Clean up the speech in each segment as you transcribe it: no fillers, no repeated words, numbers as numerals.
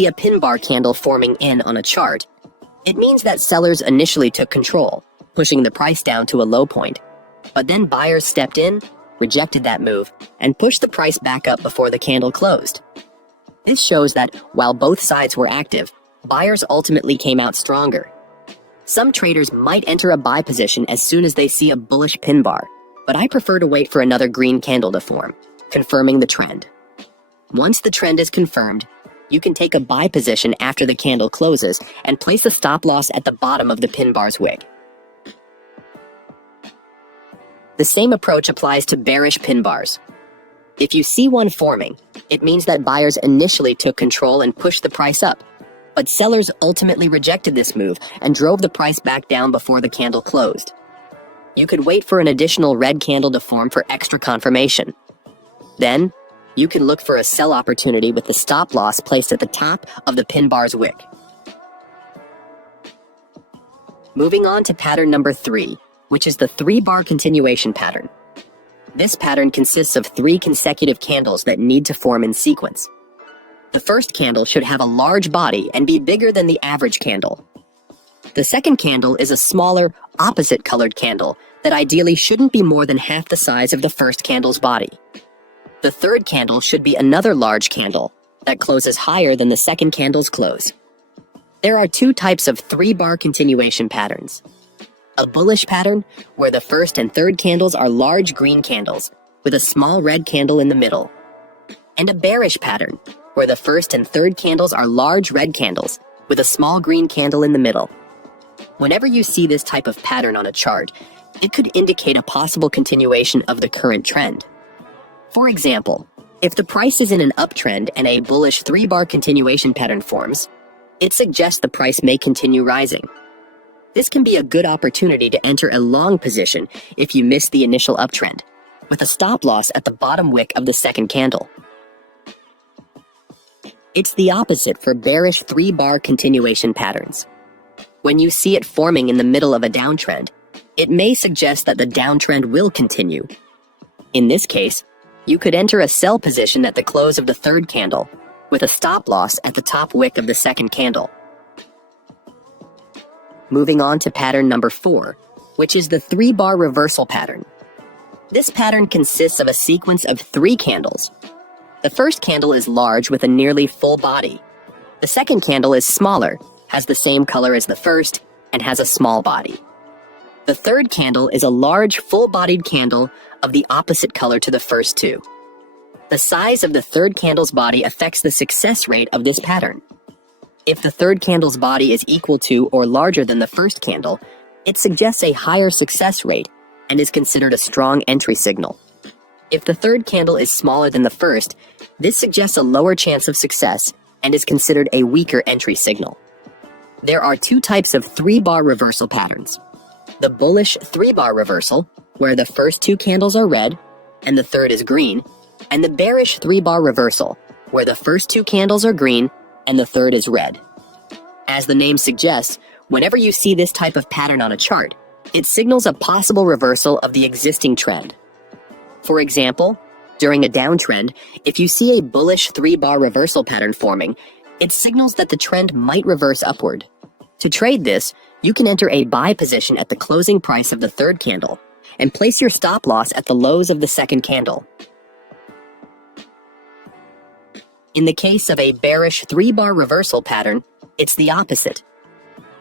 see a pin bar candle forming in on a chart, it means that sellers initially took control, pushing the price down to a low point. But then buyers stepped in, rejected that move, and pushed the price back up before the candle closed. This shows that while both sides were active, buyers ultimately came out stronger. Some traders might enter a buy position as soon as they see a bullish pin bar, but I prefer to wait for another green candle to form, confirming the trend. Once the trend is confirmed, you can take a buy position after the candle closes and place a stop loss at the bottom of the pin bar's wick. The same approach applies to bearish pin bars. If you see one forming, it means that buyers initially took control and pushed the price up, but sellers ultimately rejected this move and drove the price back down before the candle closed. You could wait for an additional red candle to form for extra confirmation. Then, you can look for a sell opportunity with the stop loss placed at the top of the pin bar's wick. Moving on to pattern number 3, which is the 3-bar continuation pattern. This pattern consists of 3 consecutive candles that need to form in sequence. The first candle should have a large body and be bigger than the average candle. The second candle is a smaller, opposite-colored candle that ideally shouldn't be more than half the size of the first candle's body. The third candle should be another large candle that closes higher than the second candle's close. There are 2 types of 3-bar continuation patterns. A bullish pattern, where the first and third candles are large green candles with a small red candle in the middle. And a bearish pattern, where the first and third candles are large red candles with a small green candle in the middle. Whenever you see this type of pattern on a chart, it could indicate a possible continuation of the current trend. For example, if the price is in an uptrend and a bullish 3-bar continuation pattern forms, it suggests the price may continue rising. This can be a good opportunity to enter a long position if you miss the initial uptrend, with a stop loss at the bottom wick of the second candle. It's the opposite for bearish 3-bar continuation patterns. When you see it forming in the middle of a downtrend, it may suggest that the downtrend will continue. In this case, you could enter a sell position at the close of the third candle, with a stop loss at the top wick of the second candle. Moving on to pattern number 4, which is the 3-bar reversal pattern. This pattern consists of a sequence of 3 candles. The first candle is large with a nearly full body. The second candle is smaller, has the same color as the first, and has a small body. The third candle is a large, full-bodied candle of the opposite color to the first 2. The size of the third candle's body affects the success rate of this pattern. If the third candle's body is equal to or larger than the first candle, it suggests a higher success rate and is considered a strong entry signal. If the third candle is smaller than the first, this suggests a lower chance of success and is considered a weaker entry signal. There are 2 types of 3-bar reversal patterns. The bullish 3-bar reversal, where the first 2 candles are red and the third is green, and the bearish 3-bar reversal, where the first 2 candles are green and the third is red. As the name suggests, whenever you see this type of pattern on a chart, it signals a possible reversal of the existing trend. For example, during a downtrend, if you see a bullish 3-bar reversal pattern forming, it signals that the trend might reverse upward. To trade this, you can enter a buy position at the closing price of the third candle and place your stop loss at the lows of the second candle. In the case of a bearish 3-bar reversal pattern, it's the opposite.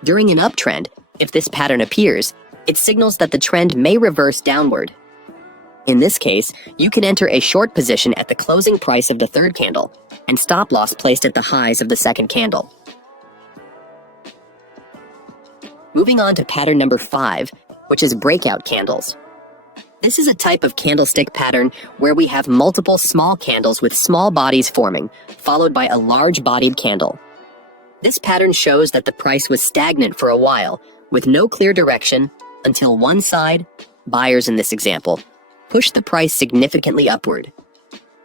During an uptrend, if this pattern appears, it signals that the trend may reverse downward. In this case, you can enter a short position at the closing price of the third candle and stop loss placed at the highs of the second candle. Moving on to pattern number 5, which is breakout candles. This is a type of candlestick pattern where we have multiple small candles with small bodies forming, followed by a large-bodied candle. This pattern shows that the price was stagnant for a while, with no clear direction, until one side, buyers in this example, pushed the price significantly upward.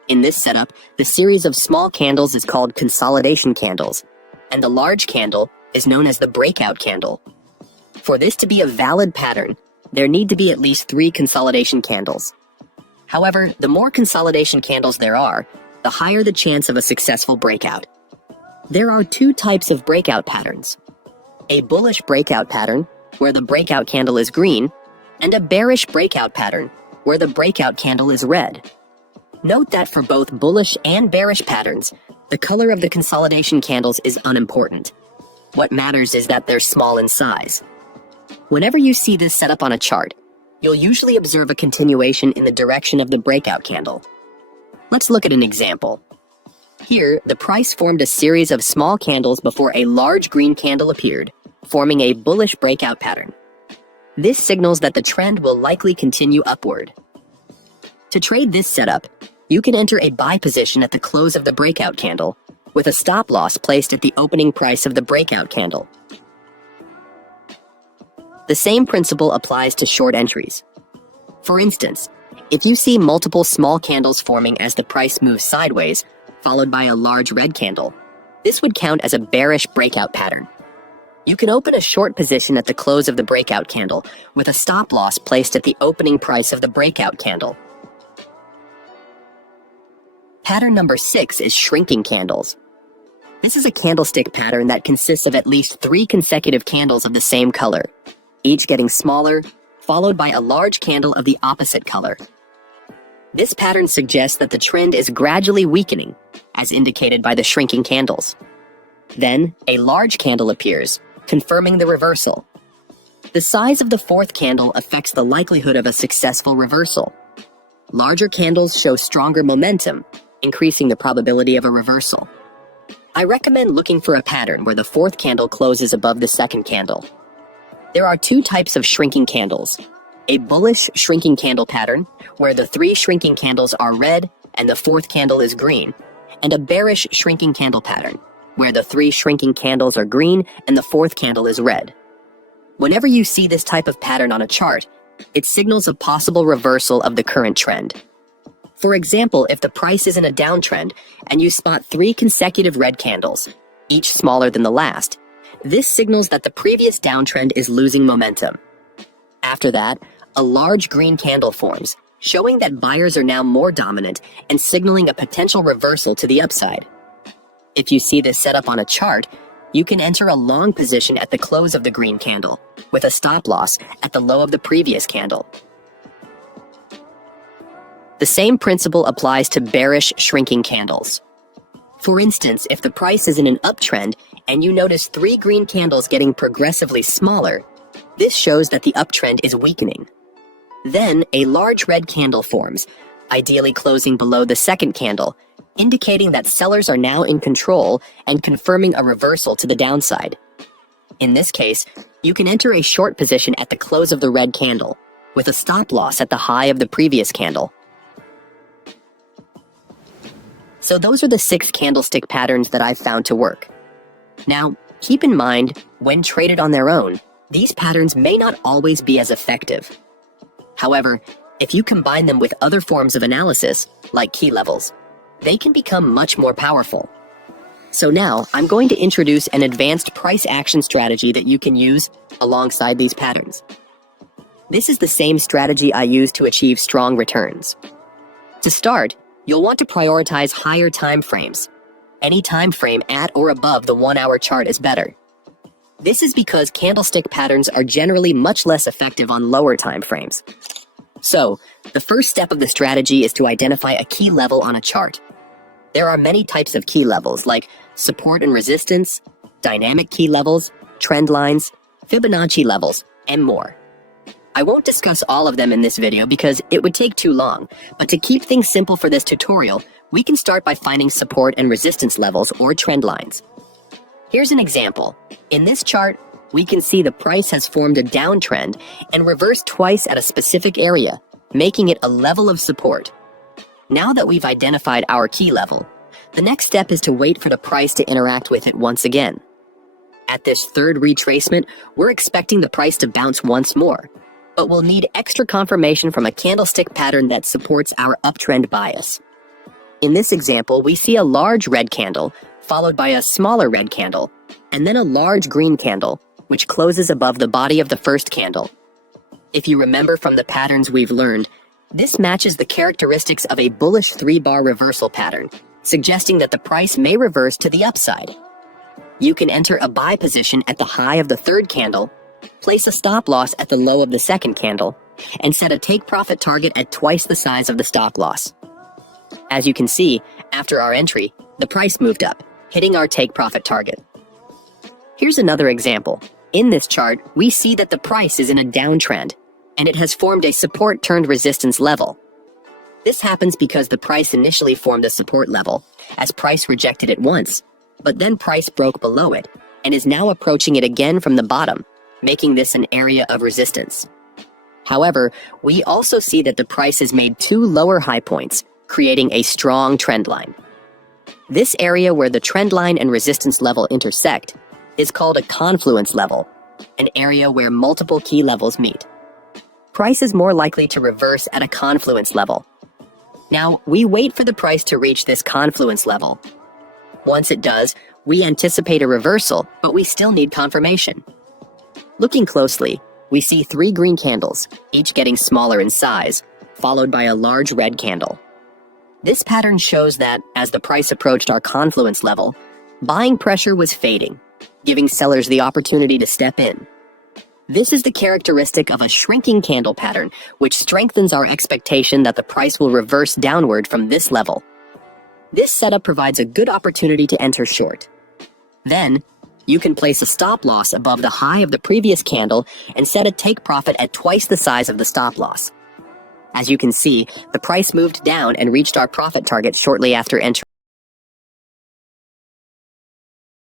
In this setup, the series of small candles is called consolidation candles, and the large candle is known as the breakout candle. For this to be a valid pattern, there need to be at least 3 consolidation candles. However, the more consolidation candles there are, the higher the chance of a successful breakout. There are two types of breakout patterns: a bullish breakout pattern, where the breakout candle is green, and a bearish breakout pattern, where the breakout candle is red. Note that for both bullish and bearish patterns, the color of the consolidation candles is unimportant. What matters is that they're small in size. Whenever you see this setup on a chart, you'll usually observe a continuation in the direction of the breakout candle. Let's look at an example. Here, the price formed a series of small candles before a large green candle appeared, forming a bullish breakout pattern. This signals that the trend will likely continue upward. To trade this setup, you can enter a buy position at the close of the breakout candle, with a stop loss placed at the opening price of the breakout candle. The same principle applies to short entries. For instance, if you see multiple small candles forming as the price moves sideways, followed by a large red candle, this would count as a bearish breakout pattern. You can open a short position at the close of the breakout candle, with a stop loss placed at the opening price of the breakout candle. Pattern number 6 is shrinking candles. This is a candlestick pattern that consists of at least 3 consecutive candles of the same color, each getting smaller, followed by a large candle of the opposite color. This pattern suggests that the trend is gradually weakening, as indicated by the shrinking candles. Then, a large candle appears, confirming the reversal. The size of the fourth candle affects the likelihood of a successful reversal. Larger candles show stronger momentum, increasing the probability of a reversal. I recommend looking for a pattern where the fourth candle closes above the second candle. There are 2 types of shrinking candles: a bullish shrinking candle pattern, where the 3 shrinking candles are red and the fourth candle is green, and a bearish shrinking candle pattern, where the 3 shrinking candles are green and the fourth candle is red. Whenever you see this type of pattern on a chart, it signals a possible reversal of the current trend. For example, if the price is in a downtrend and you spot 3 consecutive red candles, each smaller than the last, this signals that the previous downtrend is losing momentum. After that, a large green candle forms, showing that buyers are now more dominant and signaling a potential reversal to the upside. If you see this setup on a chart, you can enter a long position at the close of the green candle, with a stop loss at the low of the previous candle. The same principle applies to bearish shrinking candles. For instance, if the price is in an uptrend and you notice 3 green candles getting progressively smaller, this shows that the uptrend is weakening. Then, a large red candle forms, ideally closing below the second candle, indicating that sellers are now in control and confirming a reversal to the downside. In this case, you can enter a short position at the close of the red candle, with a stop loss at the high of the previous candle. So those are the 6 candlestick patterns that I've found to work. Now, keep in mind, when traded on their own, these patterns may not always be as effective. However, if you combine them with other forms of analysis, like key levels, they can become much more powerful. So now, I'm going to introduce an advanced price action strategy that you can use alongside these patterns. This is the same strategy I use to achieve strong returns. To start, you'll want to prioritize higher time frames. Any time frame at or above the 1-hour chart is better. This is because candlestick patterns are generally much less effective on lower time frames. So, the first step of the strategy is to identify a key level on a chart. There are many types of key levels, like support and resistance, dynamic key levels, trend lines, Fibonacci levels, and more. I won't discuss all of them in this video because it would take too long, but to keep things simple for this tutorial, we can start by finding support and resistance levels or trend lines. Here's an example. In this chart, we can see the price has formed a downtrend and reversed twice at a specific area, making it a level of support. Now that we've identified our key level, the next step is to wait for the price to interact with it once again. At this third retracement, we're expecting the price to bounce once more, but we'll need extra confirmation from a candlestick pattern that supports our uptrend bias. In this example, we see a large red candle, followed by a smaller red candle, and then a large green candle, which closes above the body of the first candle. If you remember from the patterns we've learned, this matches the characteristics of a bullish 3-bar reversal pattern, suggesting that the price may reverse to the upside. You can enter a buy position at the high of the third candle, place a stop loss at the low of the second candle, and set a take profit target at twice the size of the stop loss. As you can see, after our entry, the price moved up, hitting our take profit target. Here's another example. In this chart, we see that the price is in a downtrend, and it has formed a support-turned-resistance level. This happens because the price initially formed a support level, as price rejected it once, but then price broke below it, and is now approaching it again from the bottom, making this an area of resistance. However, we also see that the price has made two lower high points, creating a strong trend line. This area where the trend line and resistance level intersect is called a confluence level, an area where multiple key levels meet. Price is more likely to reverse at a confluence level. Now, we wait for the price to reach this confluence level. Once it does, we anticipate a reversal, but we still need confirmation. Looking closely, we see 3 green candles, each getting smaller in size, followed by a large red candle. This pattern shows that, as the price approached our confluence level, buying pressure was fading, giving sellers the opportunity to step in. This is the characteristic of a shrinking candle pattern, which strengthens our expectation that the price will reverse downward from this level. This setup provides a good opportunity to enter short. Then, you can place a stop loss above the high of the previous candle and set a take profit at twice the size of the stop loss. As you can see, the price moved down and reached our profit target shortly after entering.